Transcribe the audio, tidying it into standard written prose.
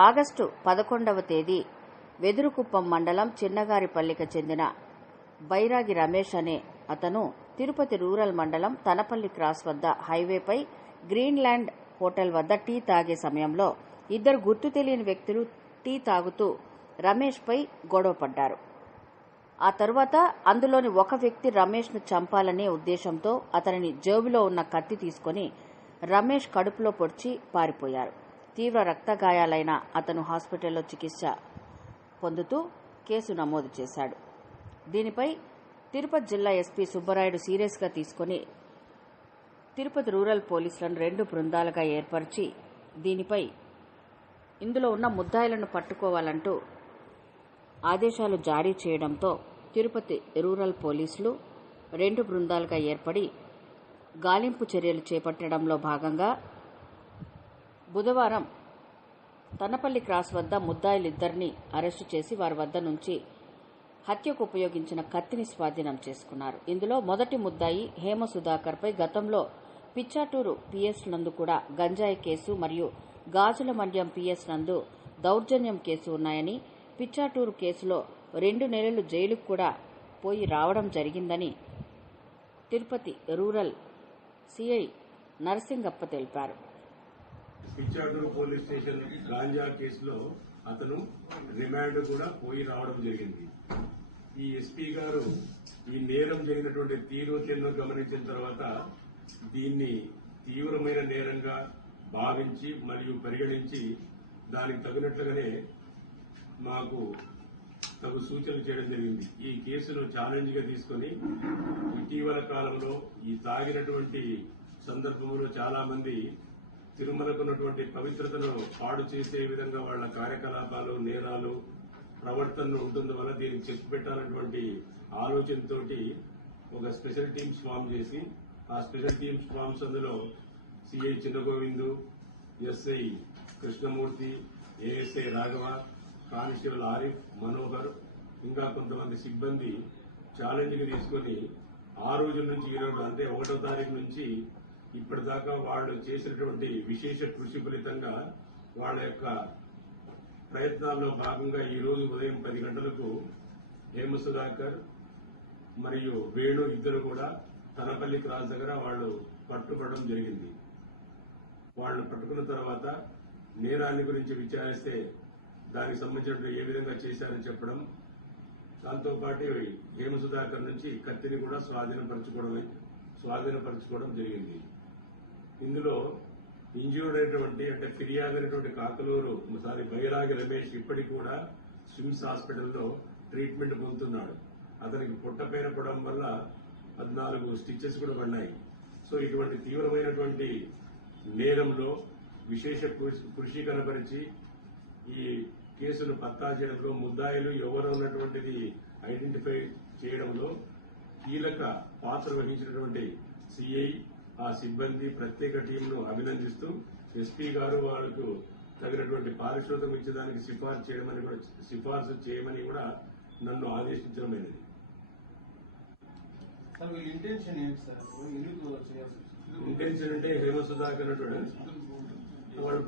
August 11వ తేదీ వెదురుకుప్పం మండలం చిన్నగారిపల్లికి చెందిన బైరాగి రమేష్ అనే అతను తిరుపతి రూరల్ మండలం తనపల్లి క్రాస్ వద్ద హైవేపై గ్రీన్లాండ్ హోటల్ వద్ద టీ తాగే సమయంలో ఇద్దరు గుర్తు తెలియని వ్యక్తులు టీ తాగుతూ రమేష్పై గొడవపడ్డారు. ఆ తరువాత అందులోని ఒక వ్యక్తి రమేష్ను చంపాలనే ఉద్దేశంతో అతనిని జేబులో ఉన్న కత్తి తీసుకుని రమేష్ కడుపులో పొడిచి పారిపోయారు. తీవ్ర రక్తగాయాలైన అతను హాస్పిటల్లో చికిత్స పొందుతూ కేసు నమోదు చేశాడు. దీనిపై తిరుపతి జిల్లా ఎస్పీ సుబ్బరాయుడు సీరియస్గా తీసుకుని తిరుపతి రూరల్ పోలీసులను 2 బృందాలుగా ఏర్పరిచి దీనిపై ఇందులో ఉన్న ముద్దాయిలను పట్టుకోవాలంటూ ఆదేశాలు జారీ చేయడంతో తిరుపతి రూరల్ పోలీసులు 2 బృందాలుగా ఏర్పడి గాలింపు చర్యలు చేపట్టడంలో భాగంగా బుధవారం తనపల్లి క్రాస్ వద్ద ముద్దాయిలిద్దరిని అరెస్టు చేసి వారి వద్ద నుంచి హత్యకు ఉపయోగించిన కత్తిని స్వాధీనం చేసుకున్నారు. ఇందులో మొదటి ముద్దాయి హేమ సుధాకర్పై గతంలో పిచ్చాటూరు పిఎస్ నందు కూడా గంజాయి కేసు మరియు గాజుల మండ్యం పిఎస్ నందు దౌర్జన్యం కేసు ఉన్నాయని, పిచ్చాటూరు కేసులో 2 నెలలు జైలుకు కూడా పోయి రావడం జరిగిందని తిరుపతి రూరల్ సిఐ నరసింగప్ప తెలిపారు. పిచ్చాటూరు పోలీస్ స్టేషన్ గాంజా కేసులో అతను రిమాండ్ కూడా పోయి రావడం జరిగింది. ఈ ఎస్పీ గారు ఈ నేరం జరిగినటువంటి తీరును గమనించిన తర్వాత దీన్ని తీవ్రమైన నేరంగా భావించి మరియు పరిగణించి దానికి తగినట్లుగానే మాకు తగు సూచనలు చేయడం జరిగింది. ఈ కేసును ఛాలెంజ్ గా తీసుకుని ఇటీవల కాలంలో ఈ తాగినటువంటి సందర్భంలో చాలా మంది తిరుమలకు ఉన్నటువంటి పవిత్రతను పాడు చేసే విధంగా వాళ్ల కార్యకలాపాలు, నేరాలు, ప్రవర్తనలు ఉంటుంది వల్ల దీనికి చెక్ పెట్టాలన్నటువంటి ఆలోచనతో ఒక స్పెషల్ టీమ్స్ ఫామ్ చేసి ఆ స్పెషల్ టీమ్స్ ఫామ్స్ అందులో CI Chinnagovindu, SI Krishnamurthy, ASI Raghava, constable Arif, Manohar ఇంకా కొంతమంది సిబ్బంది ఛాలెంజ్ గా తీసుకుని ఆ రోజుల నుంచి ఈ రోజు అంటే 1వ తారీఖు నుంచి ఇప్పటిదాకా వాళ్ళు చేసినటువంటి విశేష కృషి ఫలితంగా వాళ్ళ యొక్క ప్రయత్నాల్లో భాగంగా ఈ రోజు ఉదయం 10 గంటలకు హేమ సుధాకర్ మరియు వేణు ఇద్దరు కూడా తనపల్లి క్రాస్ దగ్గర వాళ్ళు పట్టుబడడం జరిగింది. వాళ్ళు పట్టుకున్న తర్వాత నేరాన్ని గురించి విచారిస్తే దానికి సంబంధించిన ఏ విధంగా చేశారని చెప్పడం, దాంతోపాటు హేమ సుధాకర్ నుంచి కత్తిని కూడా స్వాధీనపరచుకోవడం జరిగింది. ఇందులో ఇంజ్యూర్డ్ అయినటువంటి అంటే ఫిర్యాదు అయినటువంటి కాకలూరు బైరాగి రమేష్ ఇప్పటికి కూడా స్విమ్స్ హాస్పిటల్లో ట్రీట్మెంట్ పొందుతున్నాడు. అతనికి పొట్టపైన పడడం వల్ల 14 స్టిచెస్ కూడా పడినాయి. సో ఇటువంటి తీవ్రమైనటువంటి నేరంలో విశేష కృషి కనబరిచి ఈ కేసును పత్తా చేయడంలో ముద్దాయిలు ఎవరు ఉన్నటువంటిది ఐడెంటిఫై చేయడంలో కీలక పాత్ర వహించినటువంటి సిఐ, ఆ సిబ్బంది, ప్రత్యేక టీంను అభినందిస్తూ ఎస్పీ గారు వాళ్లకు తగినటువంటి పారితోషికం ఇచ్చేదానికి సిఫార్సు చేయమని కూడా నన్ను ఆదేశించడమైనది. ఇంటెన్షన్ అంటే హేమ సుధాకర్ వాళ్ళు